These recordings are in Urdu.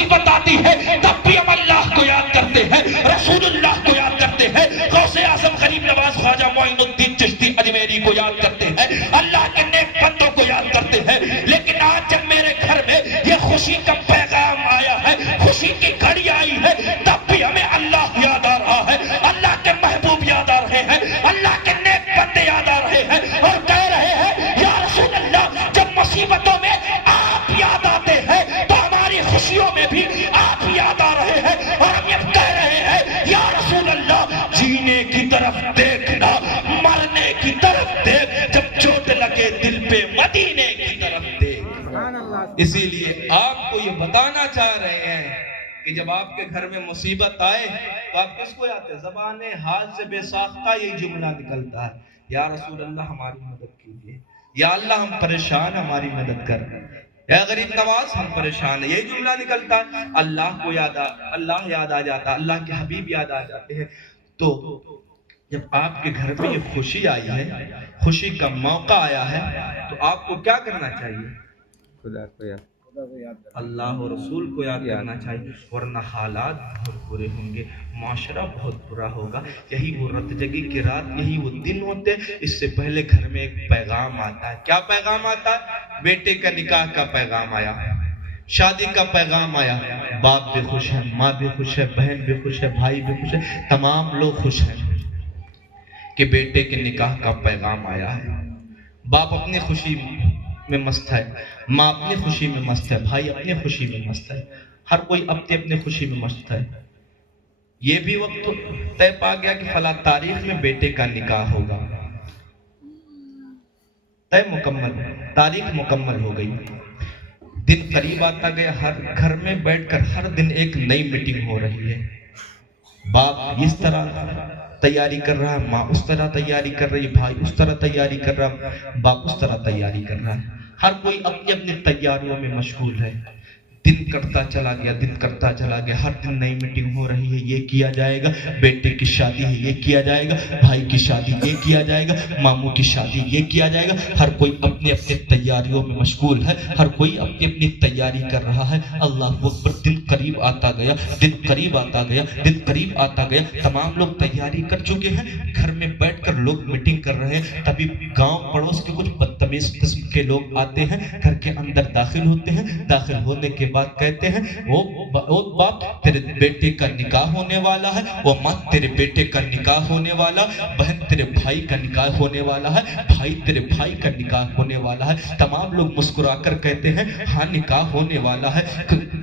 مصیبت آتی ہے تب بھی ہم اللہ کو یاد کرتے ہیں، رسول اللہ کو یاد کرتے ہیں، غوث اعظم غریب نواز خواجہ معین الدین چشتی اجمیری کو یاد کرتے ہیں، اللہ کے نیک بندوں کو یاد کرتے ہیں۔ لیکن آج جب میرے گھر میں یہ خوشی کا پیغام آیا ہے، خوشی کی گھڑی آئی ہے، تب بھی ہمیں اللہ یاد آ رہا ہے، اللہ کے محبوب یاد آ رہے ہیں، اللہ کے نیک بندے یاد آ رہے ہیں، اور کہہ رہے ہیں یا رسول اللہ جب مصیبتوں میں آپ یاد آتے ہیں تو ہماری خوشیوں میں بھی آپ یاد آ رہے ہیں، اور ہم یہ کہہ رہے ہیں یا رسول اللہ جینے کی طرف دیکھنا، مرنے کی طرف دیکھ، جب چوٹ لگے دل پہ مدینے کی طرف دیکھ۔ اسی لیے آپ کو یہ بتانا چاہ رہے ہیں کہ جب آپ کے گھر میں مصیبت آئے تو آپ کس کو یاد ہے؟ زبان حال سے بے ساختہ یہی جملہ نکلتا ہے، یا رسول اللہ ہماری مدد کیجیے، یا اللہ ہم پریشان ہماری مدد کر، یا غریب نواز ہم پریشان ہیں، یہی جملہ نکلتا ہے۔ اللہ یاد آ جاتا، اللہ کے حبیب یاد آ جاتے ہیں۔ تو جب آپ کے گھر میں یہ خوشی آئی ہے، خوشی کا موقع آیا ہے، تو آپ کو کیا کرنا چاہیے؟ خدا کو یاد، اللہ و رسول کو یاد کرنا چاہیے، ورنہ حالات بہت برے ہوں گے، معاشرہ بہت برا ہوگا۔ یہی وہ رت جگی کی رات، یہی وہ دن ہوتے ہیں۔ اس سے پہلے گھر میں ایک پیغام آتا ہے۔ کیا پیغام آتا ہے؟ بیٹے کا نکاح کا پیغام آیا، شادی کا پیغام آیا، باپ بھی خوش ہے، ماں بھی خوش ہے، بہن بھی خوش ہے، بھائی بھی خوش ہے، تمام لوگ خوش ہیں کہ بیٹے کے نکاح کا پیغام آیا ہے۔ باپ اپنی خوشی میں مست ہے، ماں اپنی خوشی میں مست ہے، بھائی اپنی خوشی میں مست ہے، ہر کوئی اپنی خوشی میں مست ہے۔ یہ بھی وقت طے پا گیا کہ فلاں تاریخ میں بیٹے کا نکاح ہوگا، طے مکمل، تاریخ مکمل ہو گئی، دن قریب آتا گیا، ہر گھر میں بیٹھ کر ہر دن ایک نئی میٹنگ ہو رہی ہے۔ باپ اس طرح تیاری کر رہا ہے، ماں اس طرح تیاری کر رہی ہے، بھائی اس طرح تیاری کر رہا ہے، باپ اس طرح تیاری کر رہا ہے، ہر کوئی اپنی اپنی تیاریوں میں مشغول ہے۔ دن کرتا چلا گیا، ہر دن نئی میٹنگ ہو رہی ہے، یہ کیا جائے گا، بیٹے کی شادی ہے یہ کیا جائے گا، بھائی کی شادی یہ کیا جائے گا، ماموں کی شادی یہ کیا جائے گا، ہر کوئی اپنے اپنے تیاریوں میں مشغول ہے، ہر کوئی اپنی اپنی تیاری کر رہا ہے۔ اللہ اکبر، دن قریب آتا گیا، تمام لوگ تیاری کر چکے ہیں، گھر میں بیٹھ کر لوگ میٹنگ کر رہے ہیں، تبھی گاؤں پڑوس کے کچھ بدتمیز قسم کے لوگ آتے ہیں، گھر کے اندر داخل ہوتے ہیں، داخل ہونے کے بعد کہتے ہیں او باپ تیرے بیٹے کا نکاح ہونے والا ہے، او ماں تیرے بیٹے کا نکاح ہونے والا، بہن تیرے بھائی کا نکاح ہونے والا ہے، بھائی تیرے بھائی کا نکاح ہونے والا ہے۔ تمام لوگ مسکرا کر کہتے ہیں ہاں نکاح ہونے والا ہے،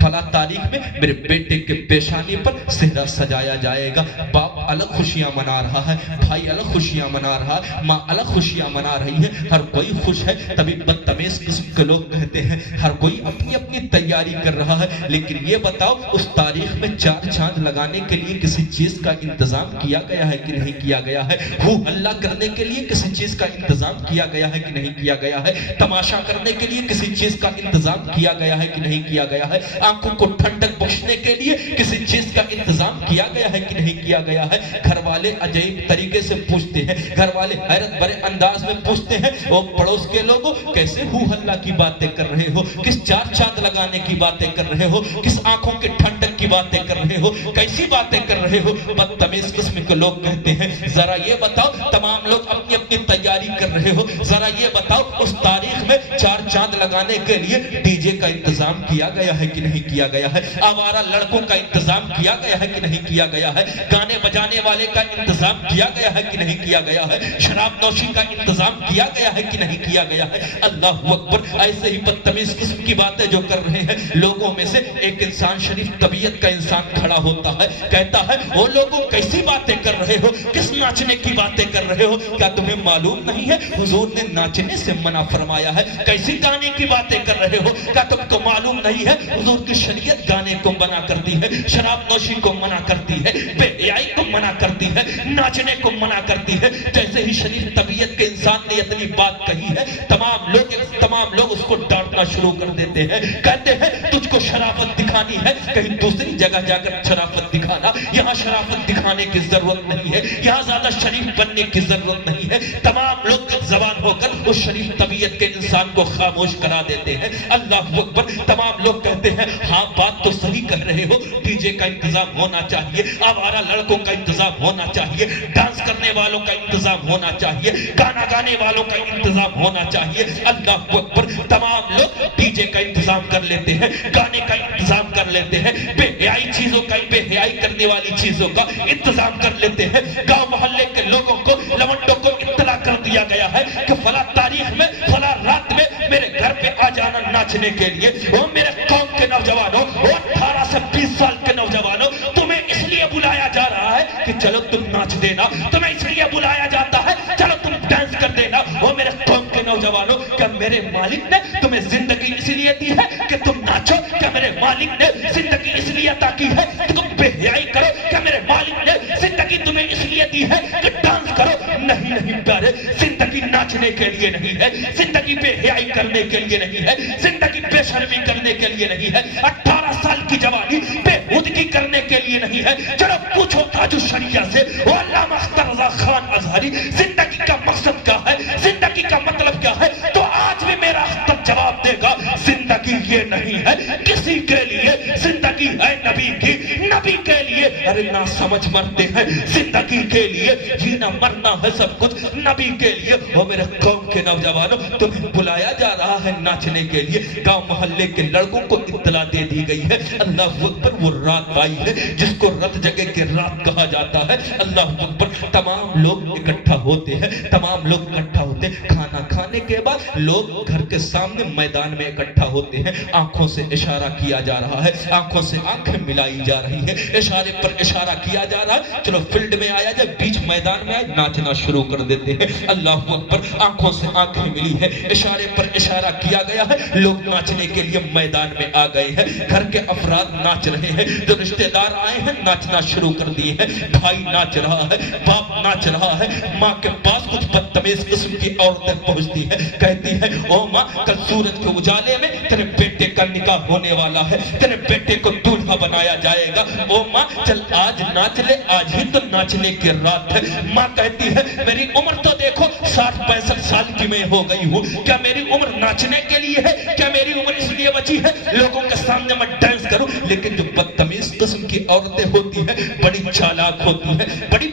فلاں تاریخ میں میرے بیٹے کے پیشانی پر صحرا سجایا جائے گا۔ باپ الگ خوشیاں منا رہا ہے، بھائی الگ خوشیاں منا رہا ہے، ماں الگ خوشیاں منا رہی ہے، ہر کوئی خوش ہے۔ تبھی بدتمیز قسم کے لوگ کہتے ہیں ہر کوئی اپنی اپنی تیاری کر رہا ہے، لیکن یہ بتاؤ اس تاریخ میں چار چاند لگانے کے لیے کسی چیز کا انتظام کیا گیا ہے کہ نہیں کیا گیا ہے؟ ہو ہلہ کرنے کے لیے کسی چیز کا انتظام کیا گیا ہے کہ نہیں کیا گیا ہے؟ تماشا کرنے کے لیے کسی چیز کا انتظام کیا گیا ہے کہ نہیں کیا گیا ہے؟ آنکھوں کو ٹھنڈک بخشنے کے لیے کسی چیز کا انتظام کیا گیا ہے کہ نہیں کیا گیا ہے؟ گھر والے عجیب طریقے سے پوچھتے ہیں، گھر والے حیرت بھرے انداز میں پوچھتے ہیں وہ پڑوس کے لوگوں کیسے ہو ہلہ کی باتیں کر رہے ہو، کس چار چاند لگانے کی باتیں کر رہے ہو، کس آنکھوں کے ٹھنڈک کی باتیں کر رہے ہو، کیسی باتیں کر رہے ہو؟ بدتمیز قسم کے لوگ کہتے ہیں ذرا یہ بتاؤ، تمام لوگ اپنی اپنی تیاری کر رہے ہو، ذرا یہ بتاؤ اس تاریخ میں چار چاند لگانے کے لیے ڈی جے کا انتظام کیا گیا ہے کہ نہیں کیا گیا ہے؟ آوارہ لڑکوں کا انتظام کیا گیا ہے کہ نہیں کیا گیا ہے؟ گانے بجانے والے کا انتظام کیا گیا ہے کہ نہیں کیا گیا ہے؟ شراب نوشی کا انتظام کیا گیا ہے کہ نہیں کیا گیا ہے؟ اللہ اکبر، ایسے ہی بدتمیز قسم کی باتیں جو کر رہے ہیں لوگوں میں سے ایک انسان شریف طبیعت کا انسان کھڑا ہوتا ہے، کہتا ہے وہ لوگوں کیسی باتیں کر رہے ہو، کس ناچنے کی باتیں کر رہے ہو؟ کیا تمہیں معلوم نہیں ہے حضور نے ناچنے سے منع فرمایا ہے؟ کیسی گانے کی باتیں کر رہے ہو؟ کیا تم کو معلوم نہیں ہے حضور کی شریعت گانے کو منع کرتی ہے، شراب نوشی کو منع کرتی ہے، بے حیائی کو منع کرتی ہے، ناچنے کو منع کرتی ہے؟ جیسے ہی شریف طبیعت کے انسان نے اتنی بات کہی ہے تمام لوگ اس کو ڈانٹ بانٹنا شروع کر دیتے ہیں. کہتے ہیں تجھ کو شرافت دکھانی ہے کہیں دوسری جگہ جا کر شرافت دکھانا, یہاں شرافت دکھانے کی ضرورت نہیں ہے, یہاں زیادہ شریف بننے کی ضرورت نہیں ہے. تمام لوگ زبان ہو کر اس شریف طبیعت کے انسان کو خاموش کرا دیتے ہیں. اللہ اکبر. تمام لوگ کہتے ہیں ہاں بات تو صحیح کہہ رہے ہو, ڈی جے کا انتظام ہونا چاہیے, آوارہ لڑکوں کا انتظام ہونا چاہیے, ڈانس کرنے والوں کا انتظام ہونا چاہیے, گانا گانے والوں کا انتظام ہونا چاہیے. اللہ اکبر. تمام لوگ ڈی جے کا انتظام کر لیتے ہیں, گانے کا انتظام کر لیتے ہیں, بے حیائی چیزوں کا, بے حیائی کرنے والی چیزوں کا انتظام کر لیتے ہیں. گاؤں محلے کے لوگوں کو, لونڈوں کو اطلاع کر دیا گیا ہے کہ فلاں تاریخ میں, فلاں رات میں میرے گھر پہ آ جانا ناچنے کے لیے. وہ میرے قوم کے نوجوانوں, وہ 18 سے 20 سال کے نوجوانوں, تمہیں اس لیے بلایا جا رہا ہے کہ چلو تم ناچ دینا, تمہیں اس لیے بلایا جاتا ہے چلو تم ڈانس کر دینا. وہ میرے قوم کے نوجوانوں, کیا میرے مالک نے تمہیں زندگی اس لیے دی ہے کہ تم ناچو؟ کیا میرے مالک نے زندگی اس لیے عطا کی ہے کہ تم بے حیائی کرو؟ کیا میرے مالک نے زندگی تمہیں اس لیے دی ہے کہ ڈانس کرو؟ نہیں نہیں پیارے, زندگی ناچنے کے لیے نہیں ہے, زندگی بے حیائی کرنے کے لیے نہیں ہے, زندگی بے شرمی کرنے کے لیے نہیں ہے, 18 سال کی جوانی بے ہودگی کرنے کے لیے نہیں ہے. چلو پوچھو تاج الشریعہ سے, وہ علامہ اختر رضا خان ازہری, زندگی کا مقصد کیا ہے, زندگی کا مطلب کیا ہے؟ تو آج بھی میرا اختر جواب دے گا, زندگی یہ نہیں ہے کسی کے لیے, زندگی ہے نبی کی, نبی کے لیے. ارے نہ سمجھ مرتے ہیں, زندگی کے لیے جینا مرنا ہے سب کچھ نبی کے لیے. وہ میرے قوم کے نوجوانوں, تمہیں بلایا جا رہا ہے ناچنے کے لیے. گاؤں محلے کے لڑکوں کو اطلاع دے دی گئی ہے. اللہ اکبر. وہ رات آئی ہے جس کو رت جگہ کے رات کہا جاتا ہے. اللہ اکبر. تمام لوگ اکٹھا ہوتے ہیں, تمام لوگ اکٹھا ہوتے ہیں. کھانا کھانے کے بعد لوگ گھر کے سامنے میدان میں اکٹھا ہوتے ہیں. آنکھوں سے اشارہ کیا جا رہا ہے, آنکھوں سے آنکھیں ملائی جا رہی ہے, اشارے پر اشارہ کیا جا رہا ہے. چلو فیلڈ میں آیا جائے, بیچ میدان میں آئے, ناچنا شروع کر دیتے ہیں. اللہ اکبر. آنکھوں سے آنکھیں ملی ہے, اشارے پر اشارہ کیا گیا ہے, لوگ ناچنے کے لیے میدان میں آ گئے ہیں. گھر کے افراد ناچ رہے ہیں, جو رشتہ دار آئے ہیں ناچنا شروع کر دیے ہیں. بھائی ناچ رہا ہے, باپ ناچ رہا ہے. ماں کے پاس کچھ بدتمیز قسم کی عورتیں پہنچتی ہیں, کہتی ہیں او ماں, کل سورج کے اجالے میں تیرے بیٹے کا نکاح ہونے والا ہے, تیرے بیٹے کو دولہا بنایا جائے گا. او ماں چل آج ناچ لے, آج ہی تو ناچنے کی رات ہے. ماں کہتی ہے میری عمر تو دیکھو 60-65 سال کی میں ہو گئی ہوں, کیا میری عمر ناچنے کے لیے ہے؟ کیا میری عمر اس لیے بچی ہے لوگوں کے سامنے میں ڈانس کروں؟ لیکن جو بدتمیز قسم کی عورتیں ہوتی ہیں, بڑی چالاک ہوتی ہیں, بڑی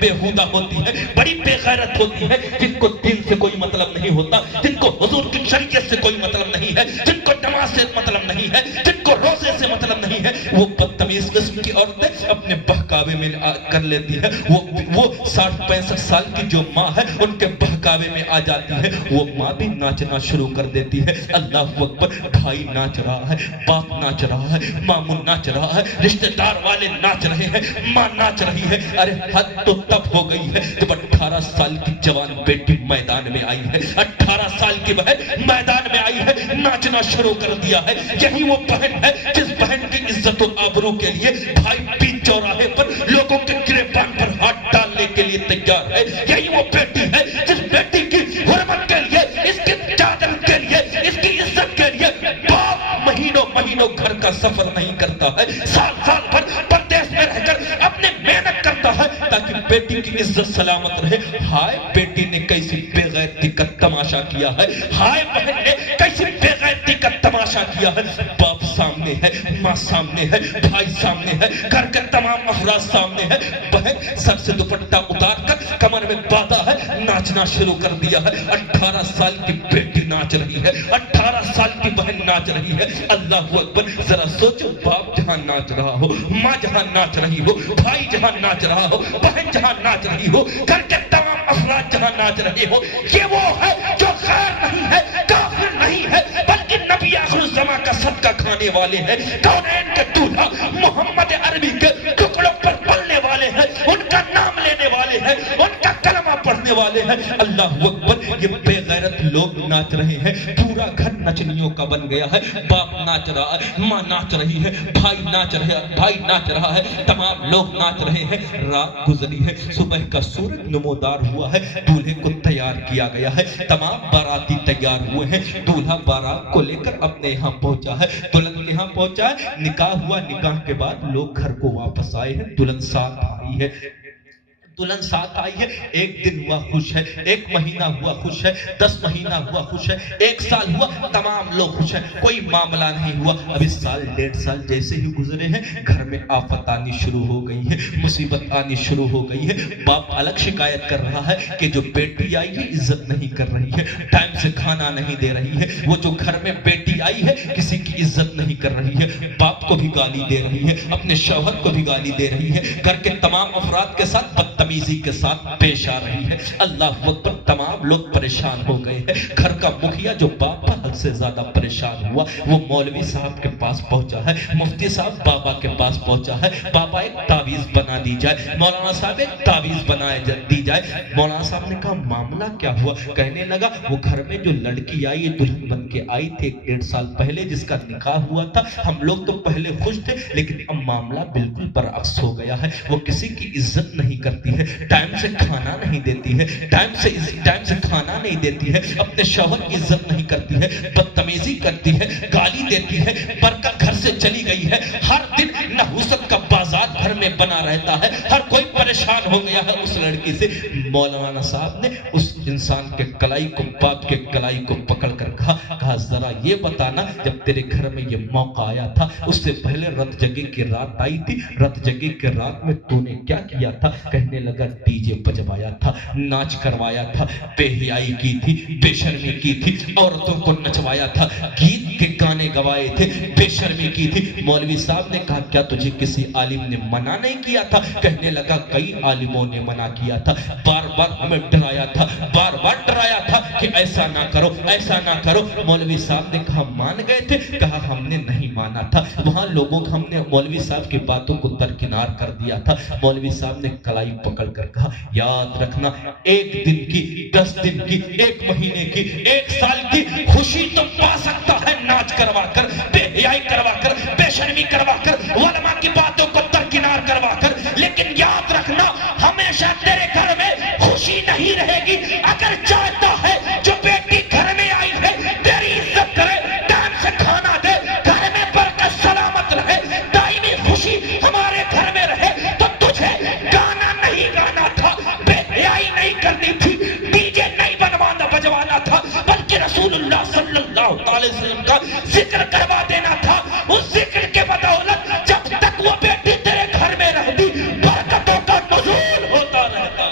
بےہودہ ہوتی ہیں, بڑی بے غیرت ہوتی ہیں, جن کو دین سے کوئی مطلب نہیں ہوتا, جن کو حضور کی شریعت سے کوئی مطلب نہیں ہے, جن کو نماز سے مطلب نہیں ہے, جن کو روزے سے مطلب نہیں ہے, وہ بدتمیز قسم کی عورتیں اپنے بہکاوے میں کر لیتی ہیں. وہ 60-65 سال کی جو ماں ہے ان کے بہکاوے میں آ جاتی ہے. وہ ماں بھی ناچنا شروع کر دیتی ہے. اللہ اکبر. بھائی ناچ رہا ہے, باپ ناچ رہا ہے, ماموں ناچ رہا ہے, رشتہ دار والے ناچ رہے ہیں, ماں ناچ رہی ہے. ارے حد تو تب ہو گئی ہے جب 18 سال کی جوان بیٹی میدان میں آئی ہے, 18 سال کی بہن میدان میں آئی ہے, ناچنا شروع کر دیا ہے. یہی وہ بہن ہے جس بہن کی عزت و آبرو کے لیے بھائی بیچ چوراہے پر لوگوں کے گریبان پر ہاتھ ڈالنے کے لیے تیار ہے. یہی وہ بیٹی ہے جس بیٹی کی حرمت کے لیے, اس کی چادر کے لیے, اس کی عزت کے لیے باپ مہینوں گھر کا سفر نہیں کرتا ہے, سال بھر پردیس میں رہ کر اپنے محنت کرتا ہے تاکہ بیٹی کی عزت سلامت رہے. ہائے بیٹی نے کیسی بے غیرتی کا تماشا کیا ہے, ہائے بہن نے کیسی بے غیرتی کا تماشا کیا ہے. باپ سامنے ہے, ماں سامنے ہے, بھائی سامنے ہے, گھر کے تمام افراد سامنے ہے. بہن سر سے دوپٹہ اتار کر کمر میں باندھا ہے, ناچنا شروع کر دیا ہے. 18 سال کی بیٹی ناچ رہی ہے, 18 سال کی بہن ناچ رہی ہے. اللہ اکبر. ذرا سوچو, باپ جہاں ناچ رہا ہو, ماں جہاں ناچ رہی ہو, بھائی جہاں ناچ رہا ہو, بہن جہاں ناچ رہی ہو, گھر کے تمام افراد جہاں ناچ رہے ہو, یہ وہ ہے جو غیر نہیں ہے, کافر نہیں ہے, بلکہ نبی آخر الزمان کا صدقہ کھانے والے ہیں, کونین کے دولہا محمد عربی کے ٹکڑوں پر پلنے والے ہیں, ان کا نام لینے والے ہیں, ان کا کلمہ پڑھتے ناچنے والے ہیں، اللہ اکبر، یہ بے غیرت لوگ ناچ رہے ہیں، پورا گھر نچنیوں کا بن گیا ہے، باپ ناچ رہا ہے، ماں ناچ رہی ہے، بھائی ناچ رہا ہے، تمام لوگ ناچ رہے ہیں۔ رات گزری ہے، صبح کا سورج نمودار ہوا ہے، دولہے کو تیار کیا گیا ہے، تمام باراتی تیار ہوئے ہیں، دولہا بارات کو لے کر اپنے یہاں پہنچا ہے، دلہن کے یہاں پہنچا ہے، نکاح ہوا، نکاح کے بعد لوگ گھر کو واپس آئے ہیں، دلہن ساتھ آئی ہے، دلہن ساتھ آئی ہے، ایک دن ہوا خوش ہے، ایک مہینہ ہوا خوش ہے، 10 مہینہ ہوا خوش ہے، 1 سال ہوا، تمام لوگ خوش ہیں، کوئی معاملہ نہیں ہوا۔ ابھی سال 1.5 سال جیسے ہی گزرے ہیں، گھر میں آفت آنی شروع ہو گئی ہے، مصیبت آنی شروع ہو گئی ہے، باپ الگ شکایت کر رہا ہے کہ جو بیٹی آئی ہے عزت نہیں کر رہی ہے، ٹائم سے کھانا نہیں دے رہی ہے، وہ جو گھر میں بیٹی آئی ہے کسی کی عزت نہیں کر رہی ہے، باپ کو بھی گالی دے رہی ہے، اپنے شوہر کو بھی گالی دے رہی ہے، گھر کے تمام افراد کے ساتھ بدتمیزی کے ساتھ پیش آ رہی ہے۔ اللہ اکبر، تمام لوگ پریشان ہو گئے ہیں۔ گھر کا مکھیا جو باپ پر حد سے زیادہ پریشان ہوا، وہ مولوی صاحب کے پاس پہنچا ہے، مفتی صاحب بابا کے پاس پہنچا ہے، بابا ایک تعویذ بنا دی جائے، مولانا صاحب ایک تعویذ بنا دی جائے۔ مولانا صاحب نے کہا معاملہ کیا ہوا؟ کہنے لگا وہ گھر میں جو لڑکی آئی دلہن بن کے آئی تھی 1.5 سال پہلے، جس کا نکاح ہوا تھا، ہم لوگ تو پہلے خوش تھے، لیکن اب معاملہ بالکل برعکس ہو گیا ہے، وہ کسی کی عزت نہیں کرتی ہے، ٹائم سے کھانا نہیں دیتی ہے، ٹائم سے کھانا نہیں دیتی ہے، اپنے شوہر کی عزت نہیں کرتی ہے، بدتمیزی کرتی ہے، گالی دیتی ہے، برکت گھر سے چلی گئی ہے، ہر دن نحوست کا بازار گھر میں بنا رہتا ہے، ہر کوئی پریشان ہو گیا ہے اس لڑکی سے۔ مولانا صاحب نے اس انسان کے کلائی کو، باپ کے کلائی کو پکڑ کر کہا ذرا یہ بتانا جب تیرے گھر میں یہ موقع آیا تھا، اس سے پہلے رت جگے کی رات آئی تھی، رت جگے کے رات میں تو نے کیا کیا تھا؟ کہنے لگا ڈی جے بجوایا تھا، ناچ کروایا تھا، بے حیائی کی تھی، بے شرمی کی تھی، عورتوں کو نچوایا تھا، گیت کے گانے گوائے تھے، بے شرمی کی تھی۔ مولوی صاحب نے کہا کیا تجھے کسی عالم نے منع نہیں کیا تھا؟ کہنے لگا کئی عالموں نے منع کیا تھا، بار بار ہمیں ڈرایا تھا، بار بار ڈرایا تھا کہ ایسا نہ کرو، ایسا نہ کرو۔ مولوی صاحب نے کہا مان گئے تھے؟ کہا ہم نے نہیں مانا تھا، وہاں لوگوں کو ہم نے مولوی صاحب کی باتوں کو درکنار کر دیا تھا۔ مولوی صاحب نے کلائی پکڑ کر کہا یاد رکھنا، 1 دن کی، 10 دن کی، 1 مہینے کی، 1 سال کی خوشی تو پا سکتا ہے ناچ کروا کر، بے حیائی کروا کر، بے شرمی کروا کر، علماء کی باتوں کو درکنار کروا کر، لیکن یاد رکھنا ہمیشہ تیرے گھر میں خوشی نہیں رہے گی۔ اگر چاہتا ہے جو بیٹی گھر میں آئی ہے تیری عزت کرے، ٹائم سے کھانا دے، گھر میں برکت سلامت رہے، دائمی خوشی ہمارے گھر میں رہے، تو تجھے گانا نہیں گانا تھا، بے حیائی نہیں کرنی تھی، ڈی جے نہیں بجوانا تھا، بلکہ رسول اللہ صلی اللہ علیہ وسلم کا ذکر کروا دینا تھا۔ اس ذکر کے بدولت جب تک وہ بیٹی تیرے گھر میں رہتی، برکتوں کا نزول ہوتا رہتا،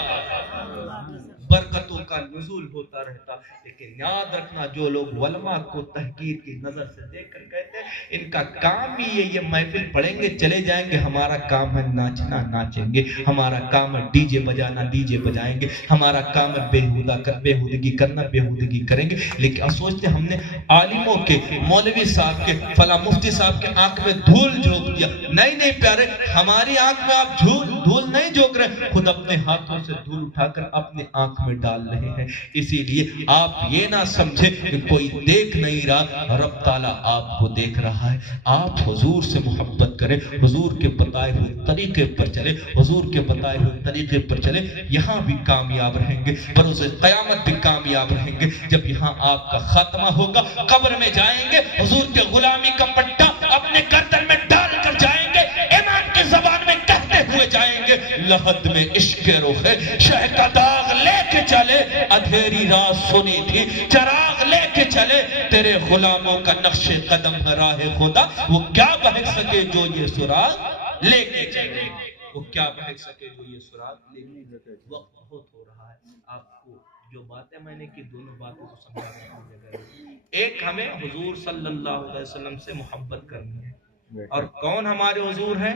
برکتوں کا نزول ہوتا رہتا۔ لیکن یاد رکھنا جو لوگ علماء کو تحقیر کی نظر سے دیکھ کر کہتے ہیں ان کا کام ہی یہ محفل پڑھیں گے چلے جائیں گے، ہمارا کام ہے ناچنا ناچیں گے، ہمارا کام ہے ڈی جے بجانا ڈی جے بجائیں گے، ہمارا کام ہے بےہودگی کرنا بےہودگی کریں گے۔ لیکن سوچتے ہم نے عالموں کے، مولوی صاحب کے، فلاں مفتی صاحب کے آنکھ میں دھول جھونک دیا۔ نہیں پیارے، ہماری آنکھ میں آپ دھول نہیں جھونک رہے، خود اپنے ہاتھوں سے دھول اٹھا کر اپنے آنکھ میں ڈال رہے ہیں۔ اسی لیے آپ یہ نہ سمجھے کہ کوئی دیکھ نہیں رہا، رب تعالیٰ آپ کو دیکھ رہا ہے۔ آپ حضور سے محبت کریں، حضور کے بتائے ہوئے طریقے پر چلیں، حضور کے بتائے ہوئے طریقے پر چلیں، یہاں بھی کامیاب رہیں گے، بروز قیامت بھی کامیاب رہیں گے۔ جب یہاں آپ کا خاتمہ ہوگا، قبر میں جائیں گے، حضور کے غلامی کا پٹا اپنے گردن میں ڈال کر جائیں گے، ایمان کی زبان میں کہتے ہوئے جائیں گے لحد میں عشق رخ شہ کا داغ لے کے چلے، ادھیری رات سنی تھی چراغ لے کے چلے، تیرے غلاموں کا نقش قدم ہے راہ خدا، وہ کیا بہک سکے جو یہ سراغ لے کے چلے، وہ کیا بہک سکے جو یہ سراغ لے کے چلے۔ وقت بہت ہو رہا ہے، آپ کو جو باتیں میں نے کی دونوں باتوں کو سمجھا رہا ہوں۔ ایک ہمیں حضور صلی اللہ علیہ وسلم سے محبت کرنی ہے، اور کون ہمارے حضور ہیں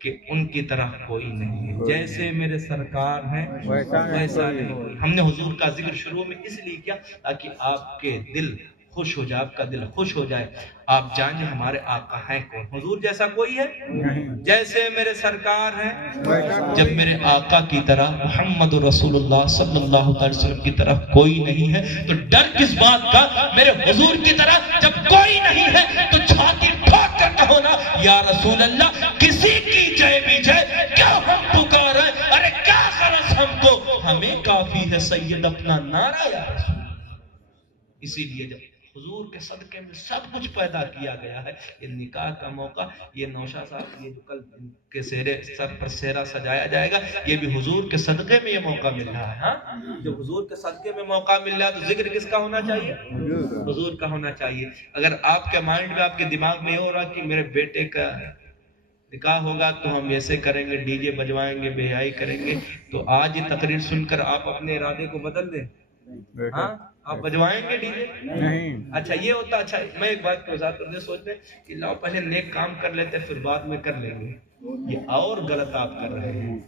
کہ ان کی طرح کوئی نہیں ہے، جیسے میرے سرکار ہیں ویسا نہیں کوئی۔ ہم نے حضور کا ذکر شروع میں اس لیے کیا تاکہ آپ کے دل خوش ہو جائے، آپ کا دل خوش ہو جائے، آپ جانیں ہمارے آقا ہیں کون؟ حضور جیسا کوئی ہے؟ جیسے میرے سرکار ہیں، جب میرے آقا کی طرح محمد رسول اللہ صلی اللہ علیہ وسلم کی طرح کوئی نہیں ہے تو ڈر کس بات کا؟ میرے حضور کی طرح جب کوئی نہیں ہے تو چھاتی ٹھوک کر کہو نا یا رسول اللہ کسی کی جے بھی جے، کیا ہم پکارے، ارے کیا غرض ہم کو، ہمیں کافی ہے سید اپنا نعرہ یا رسول اللہ۔ اسی لیے جب حضور کے صدقے میں سب کچھ پیدا کیا گیا ہے، یہ نکاح کا موقع، یہ نوشا صاحب، یہ جو کل کے سر پر سہرا سجایا جائے گا، یہ بھی حضور کے صدقے میں یہ موقع مل رہا ہے۔ ہاں، جب حضور کے صدقے میں موقع مل رہا ہے تو ذکر کس کا ہونا چاہیے؟ حضور کا ہونا چاہیے۔ اگر آپ کے مائنڈ میں، آپ کے دماغ میں یہ ہو رہا کہ میرے بیٹے کا نکاح ہوگا تو ہم ایسے کریں گے، ڈی جے بجوائیں گے، بے حیائی کریں گے، تو آج یہ تقریر سن کر آپ اپنے ارادے کو بدل دیں۔ ہاں، آپ بجوائیں گے ڈی جے؟ نہیں۔ اچھا یہ ہوتا، اچھا میں ایک بات کو وضاحت کرتے سوچتے ہیں کہ لاؤ پہلے نیک کام کر لیتے پھر بعد میں کر لیں گے، یہ اور غلط آپ کر رہے ہیں۔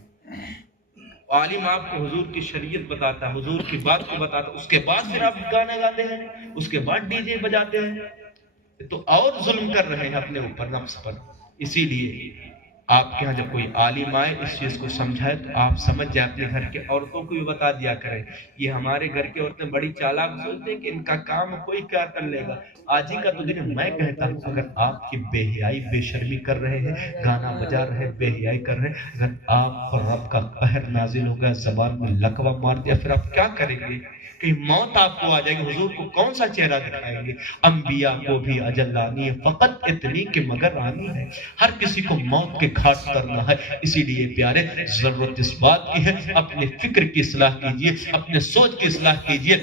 عالم آپ کو حضور کی شریعت بتاتا ہے، حضور کی بات کو بتاتا ہے، اس کے بعد پھر آپ گانے گاتے ہیں، اس کے بعد ڈی جے بجاتے ہیں، تو اور ظلم کر رہے ہیں اپنے اوپر، نفس پر۔ اسی لیے آپ کے ہاں جب کوئی عالم آئے اس چیز کو سمجھائے تو آپ سمجھ جائے، اپنے گھر کے عورتوں کو بھی بتا دیا کریں۔ یہ ہمارے گھر کی عورتیں بڑی چالاک سوچتے ہیں کہ ان کا کام کوئی کیا کر لے گا، آج ہی کا تو دن ہے۔ میں کہتا ہوں اگر آپ کی بے حیائی بے شرمی کر رہے ہیں، گانا بجا رہے ہیں، بے حیائی کر رہے ہیں، اگر آپ پر رب کا قہر نازل ہو گیا، زبان میں لقوہ مار دیا، پھر آپ کیا کریں گے؟ کہ موت آپ کو آ جائے گی، حضور کو کون سا چہرہ دکھائیں گے؟ انبیاء کو بھی اجل آنی ہے، فقط اتنی کہ مگر آنی ہے۔ ہر کسی کو موت کے گھاٹ کرنا ہے۔ اسی لیے پیارے ضرورت اس بات کی ہے، اپنے فکر کی اصلاح کیجئے، اپنے سوچ کی اصلاح کیجئے،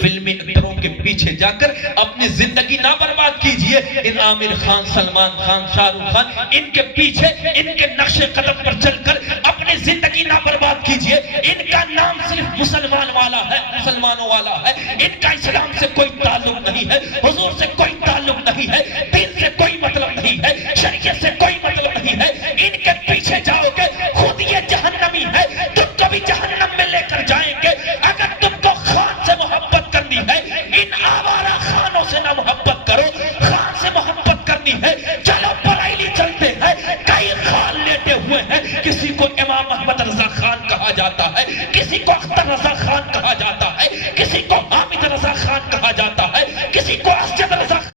فلمی اکٹروں کے پیچھے جا کر اپنی زندگی نہ برباد کیجئے۔ ان عامر خان، سلمان خان، شاہ رخ خان، ان کے پیچھے، ان کے نقش قدم پر چل کر اپنی زندگی نہ برباد کیجئے۔ ان کا نام صرف مسلمان والا ہے، مسلمانوں والا ہے، ان کا اسلام سے کوئی تعلق نہیں ہے، حضور سے کوئی تعلق نہیں ہے، دین سے کوئی مطلب نہیں ہے، شریعت سے کوئی مطلب نہیں ہے۔ ان کے پیچھے جاؤ گے خود یہ جہنمی ہے، تم کو بھی جہنم میں لے کر جائیں گے۔ اگر تم کو خان سے محبت کرنی ہے، ان آوارہ خانوں سے نہ محبت کرو، خان سے محبت کرنی ہے چلو بریلی چلتے ہیں، کئی خان لیتے ہوئے ہیں، کسی کو امام محمد رضا خان کہا جاتا ہے، کسی کو اختر رضا خان کہا جاتا ہے۔